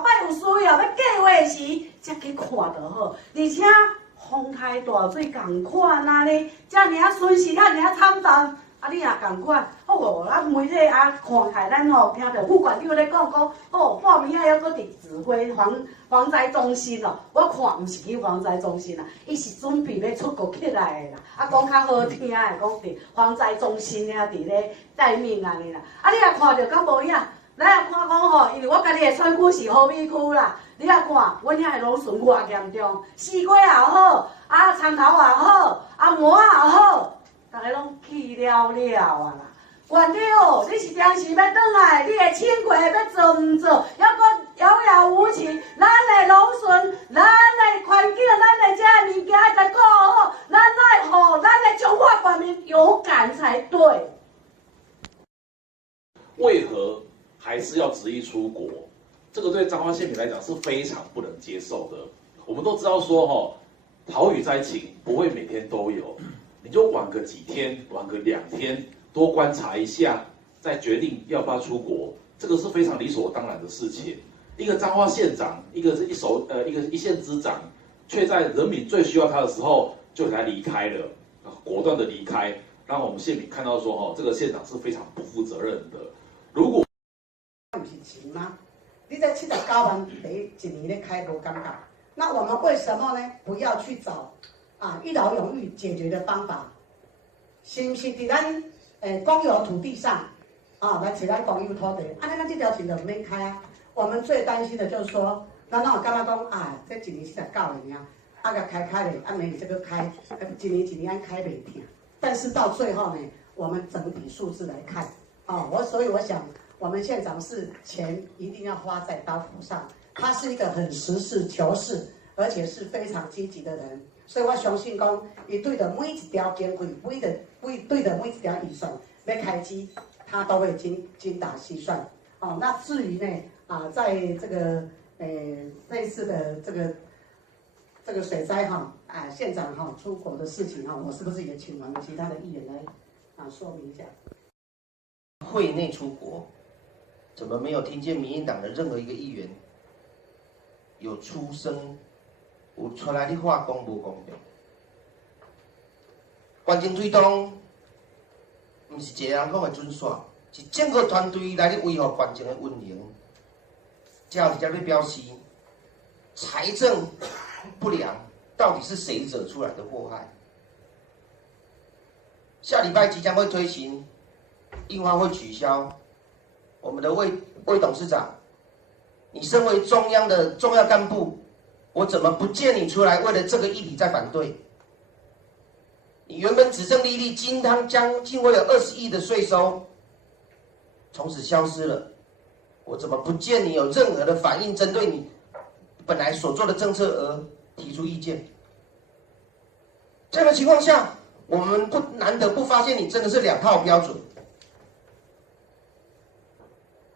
后摆有需要要计划时才去看就好，而且风台大水共款啊呢，遮尔啊损失啊，尔啊惨淡。啊，你也共款，哦，啊，媒体啊，看起咱吼，听到副馆长咧讲，哦，半暝啊，还搁伫指挥防灾中心哦，我看毋是去防灾中心啦，伊是准备要出国起来的啦，啊，讲较好听的，讲伫防灾中心遐伫咧待命安尼啦，啊，你也看着敢无影？咱也看讲吼，因为我家己的选区是好美区啦，你也看，阮遐的农村偌严重，西瓜也好，啊，葱头也好，啊，麻也好。大家拢去了啊啦！馆长，你是当时要转来，你的请假要做毋做？还阁遥遥无期。咱的农村，咱的环境，咱的这物件要顾好，咱来互咱的中华人民有感才对。为何还是要执意出国？这个对彰化县民来讲是非常不能接受的。我们都知道说，豪雨灾情不会每天都有。你就晚个几天，晚个2天，多观察一下，再决定要不要出国，这个是非常理所当然的事情。一个彰化县长，一个是一县之长，却在人民最需要他的时候就给他离开了，果断的离开，让我们县民看到说，这个县长是非常不负责任的。如果不是钱吗？你在79万第一年咧开无感觉，那我们为什么呢？不要去找？一劳永逸解决的方法，是不是伫咱公有土地上来找咱公有土地？安尼咱这条线就唔免开啊。我们最担心的就是说，咱有感觉讲这一年79个尔，个开咧，没这个开，一年安开袂停。但是到最后呢，我们整体数字来看，所以我想，我们县长是钱一定要花在刀口上，他是一个很实事求是，而且是非常积极的人。所以我相信讲，伊对着每一条经费，对着每一条预算要开支，他都会精打细算。那至于呢，在这个这一次的这个水灾县长出国的事情我是不是也请我们其他的议员来说明一下？会内出国，怎么没有听见民进党的任何一个议员有出声？有出来你话讲无公平，关键推动，毋是一个人讲的准线，是整个团队来咧维护关键的运营。最后一条要表示，财政不良到底是谁惹出来的祸害？下礼拜即将会推行，印花会取消。我们的魏董事长，你身为中央的重要干部。我怎么不见你出来为了这个议题在反对？你原本执政历历，金汤将近会有20亿的税收，从此消失了。我怎么不见你有任何的反应，针对你本来所做的政策而提出意见？这样的情况下，我们难得不发现你真的是2套标准。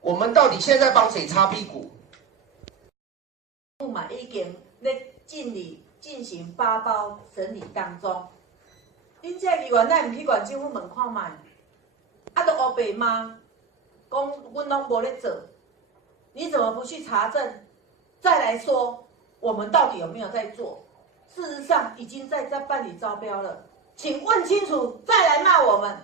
我们到底现在帮谁擦屁股？已经咧进行8包审理当中。恁这议员咱毋去县政府问看卖，都黑白骂，讲阮拢无咧做，你怎么不去查证？再来说，我们到底有没有在做？事实上，已经在办理招标了，请问清楚，再来骂我们。